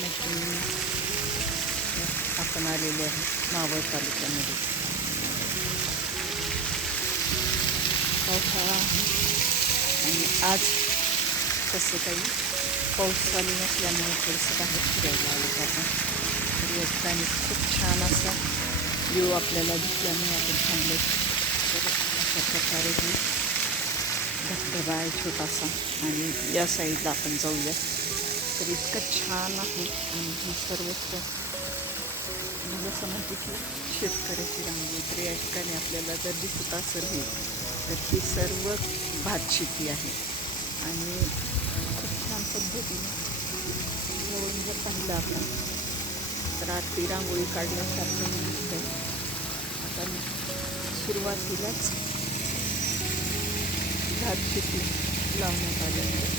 मैत्रिणी आपण आलेले आहे मावळ तालुक्यामध्ये. पावसाळा आहे आणि आज तसं काही पाऊस चालू नसल्यामुळे थोडंसं बाहेर फिरायला आलं आपण. तर या ठिकाणी खूप छान असा व्ह्यू आपल्याला दिसल्यामुळे आपण थांबलो. तर अशा प्रकारे ही धबधबा आहे छोटासा आणि या साईडला आपण जाऊया. तर इतकं छान आहे आणि ही सर्वत्र मला असं म्हणते की शेतकऱ्याची रांगोळी. तर या ठिकाणी आपल्याला जर दिसत असेल तर ही सर्व भात शेती आहे आणि खूप छान पद्धतीने जवळून जर पाहिलं आपण तर आरती रांगोळी काढण्यासारखं दिसतंय. आता सुरुवातीलाच भात शेती लावण्यात आलेली आहे.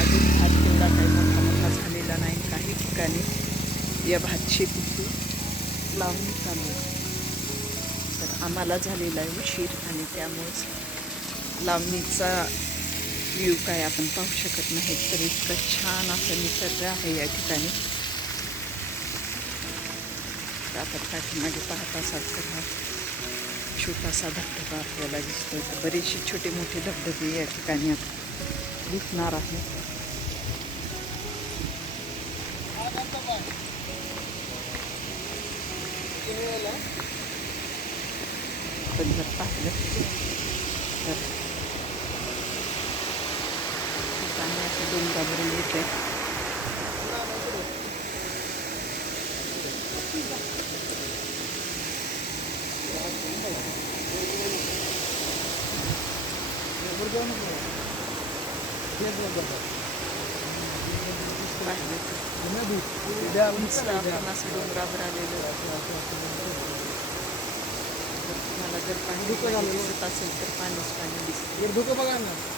अजून भात तेवढा काही मोठा झालेला नाही. काही ठिकाणी या भात शेतीची लावणी चालू आहे. तर आम्हाला झालेला आहे उशीर आणि त्यामुळेच लावणीचा व्ह्यू काय आपण पाहू शकत नाही. तर इतकं छान असं निसर्ग आहे या ठिकाणी. तर आपण पाठीमागे पाहत असाल तर हा छोटासा धबधबा आपल्याला दिसतोय. तर बरेचसे छोटे मोठे धबधबे या ठिकाणी दिसणार आहे. आपण जर पाहिलं तर ठिकाणी असं डोंगरावरून येत आहे. असं डोंगरावर आलेलं तुम्हाला जर पाणी दिसत असेल तर पाणीच पाणी दिसतं.